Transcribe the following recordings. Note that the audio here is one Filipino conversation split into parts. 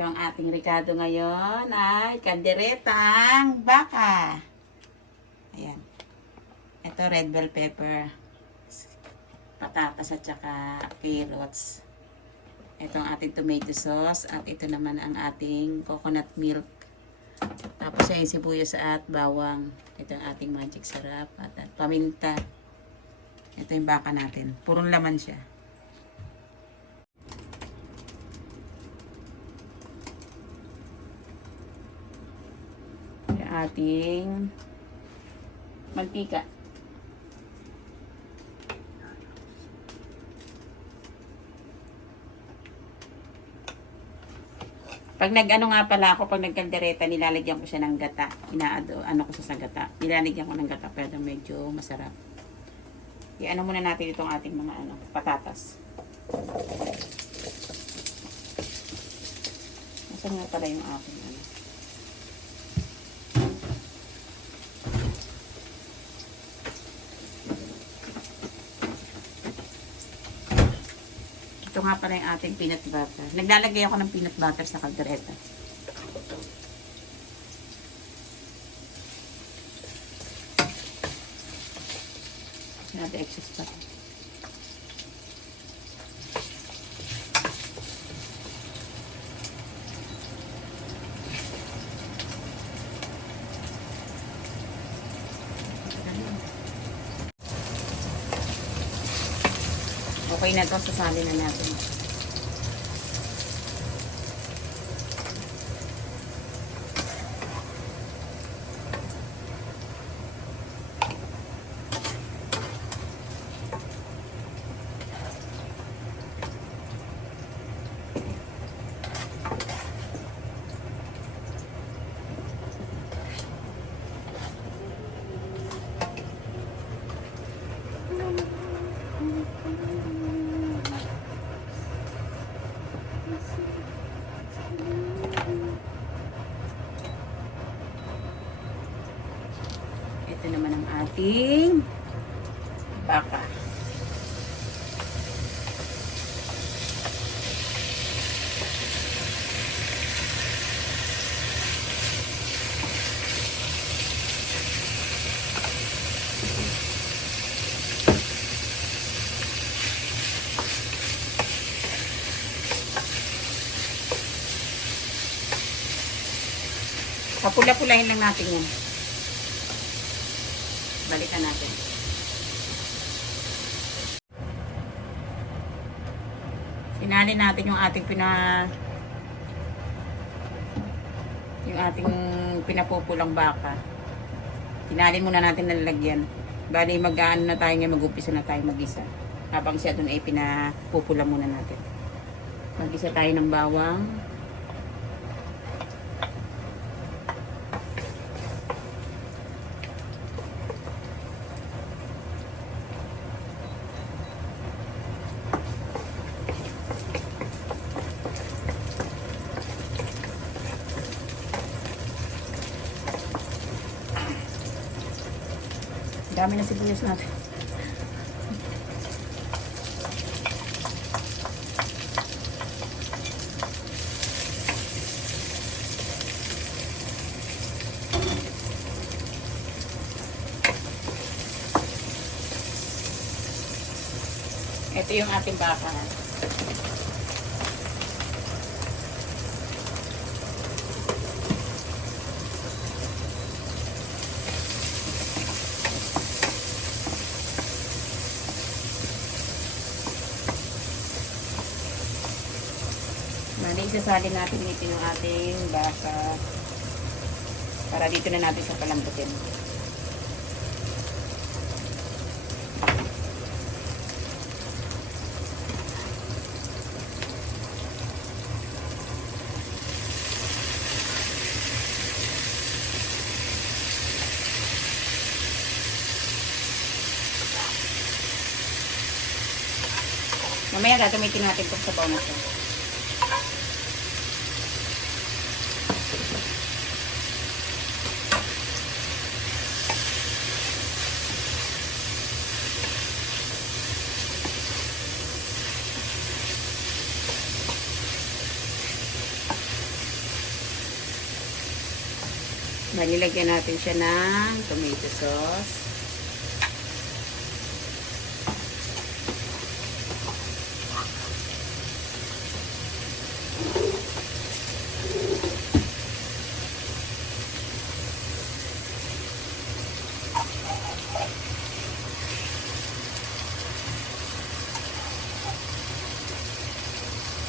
Ito ang ating rekado ngayon ay kalderetang baka. Ayan. Ito red bell pepper, patatas at saka carrots. Ito ang ating tomato sauce at ito naman ang ating coconut milk. Tapos yung sibuyas at bawang. Ito ang ating magic sarap at paminta. Ito yung baka natin. Purong laman siya. Yung ating mantika. Pag nag-ano nga pala ako, pag nagkaldereta, nilalagyan ko siya ng gata. Ano ko sa gata. Nilalagyan ko ng gata, pero medyo masarap. I-ano muna natin itong ating mga patatas. Nasaan nga pala yung ating Ito nga pala yung ating peanut butter. Naglalagay ako ng peanut butter sa kaldereta. Natin excess pa. Okay na ito, sasali na natin. Ito naman ang ating baka. Papula-pulahin lang natin yan. Balikan natin. Sinali natin yung ating pinapupulang baka. Sinali muna natin na lalagyan. Bali mag-aano na tayo ngayon, mag-upisa na tayo mag-isa. Habang siya doon ay pinapupula muna natin. Mag-isa tayo ng bawang. Dami na sibuyas natin. Ito yung ating baka. Isasalin natin dito yung ating baka para dito na natin sa palambutin. Mamaya gagamitin natin itong sabaw na ito. Nilagyan natin siya ng tomato sauce.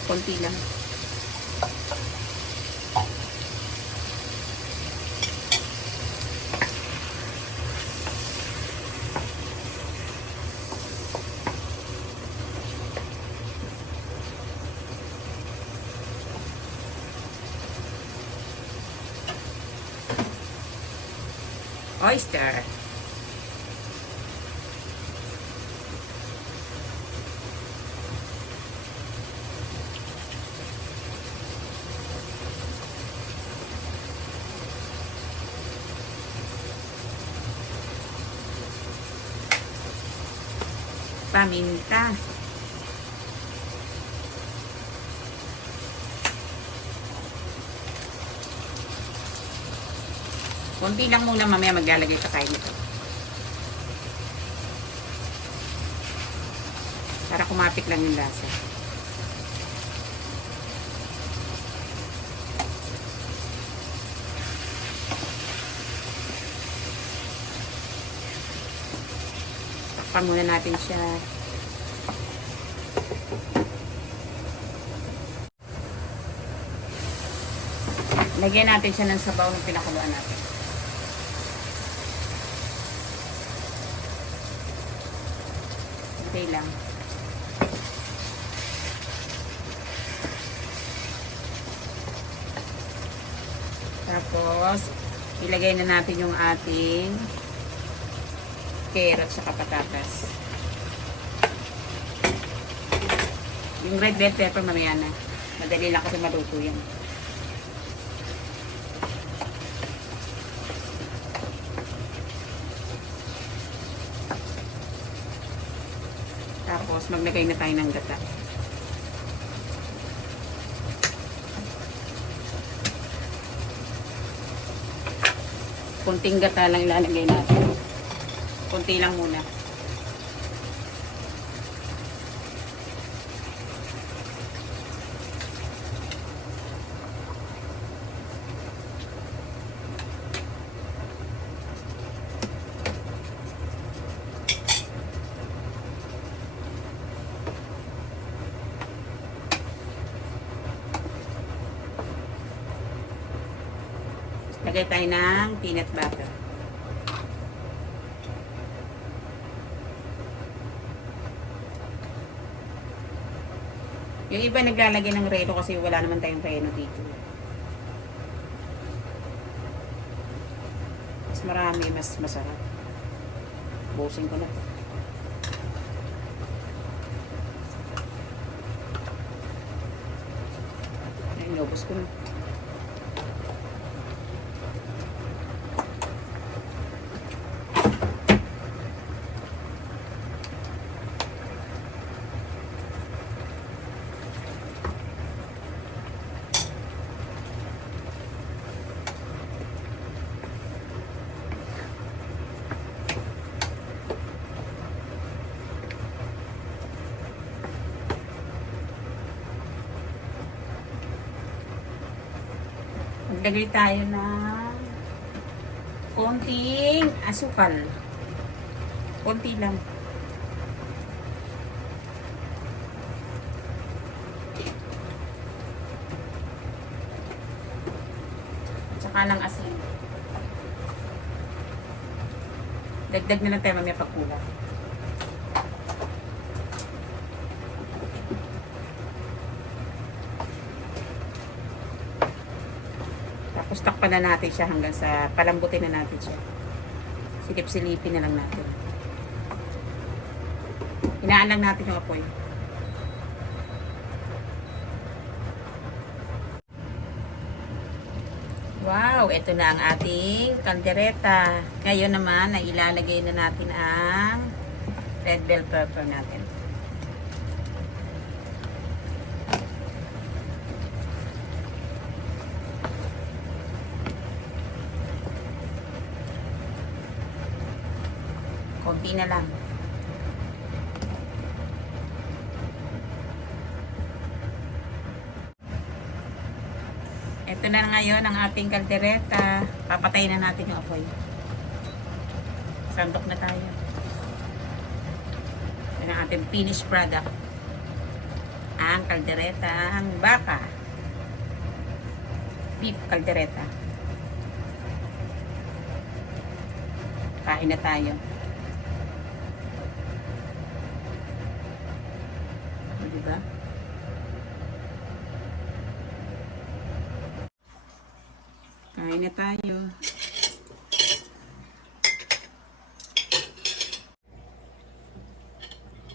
Konti lang. Oyster. Paminta. Konti lang muna, mamaya maglalagay sa kain nito. Para kumapit lang yung lasa. Takpan muna natin siya. Lagyan natin siya ng sabaw ng pinakuluan natin. Okay lang. Tapos, ilagay na natin yung ating carrots sa patatas. Yung red bell pepper mamaya na. Madali lang kasi maluto yan. Tapos, maglagay na tayo ng gata. Kunting gata lang ilalagay natin. Kunti lang muna. Lagay tayo ng peanut butter. Yung iba naglalagay ng reno kasi wala naman tayong reno dito. Mas marami, mas masarap. Busin ko na. Ayun, lobos ko na. Maglagay tayo ng konting asukal. Konti lang. Tsaka ng asin. Dagdag na lang tayo mamaya pagkulang. Tapos takpan na natin siya hanggang sa palambutin na natin siya. Silip-silipin na lang natin. Hinaan lang natin yung apoy. Wow, ito na ang ating kaldereta. Ngayon naman, ay ilalagay na natin ang red bell pepper natin. Kunti na lang. Ito na ngayon ang ating kaldereta. Papatayin na natin yung apoy. Sandok na tayo. Ito na ang ating finished product. Ang kaldereta, ang baka. Beef kaldereta. Kain na tayo. Diba? Kain na tayo.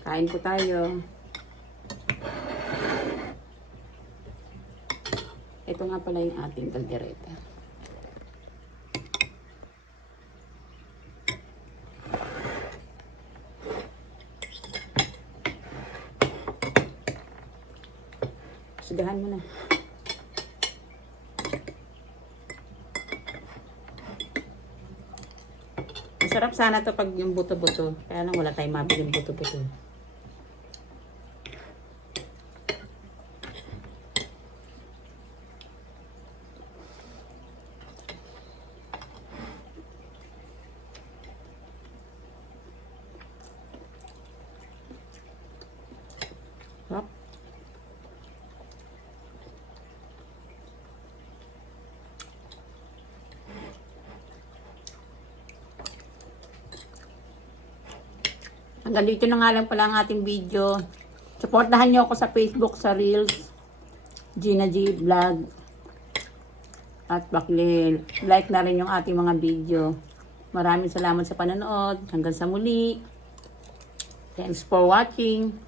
Kain po tayo. Ito nga pala yung ating kaldereta. Sudahan mo na. Masarap sana to pag yung buto-buto. Kaya lang wala tayong mabili yung buto-buto. Sarap. Hanggang dito na nga lang pala ang ating video. Supportahan nyo ako sa Facebook, sa Reels, Gina G Vlog. At like na rin yung ating mga video. Maraming salamat sa panonood. Hanggang sa muli. Thanks for watching.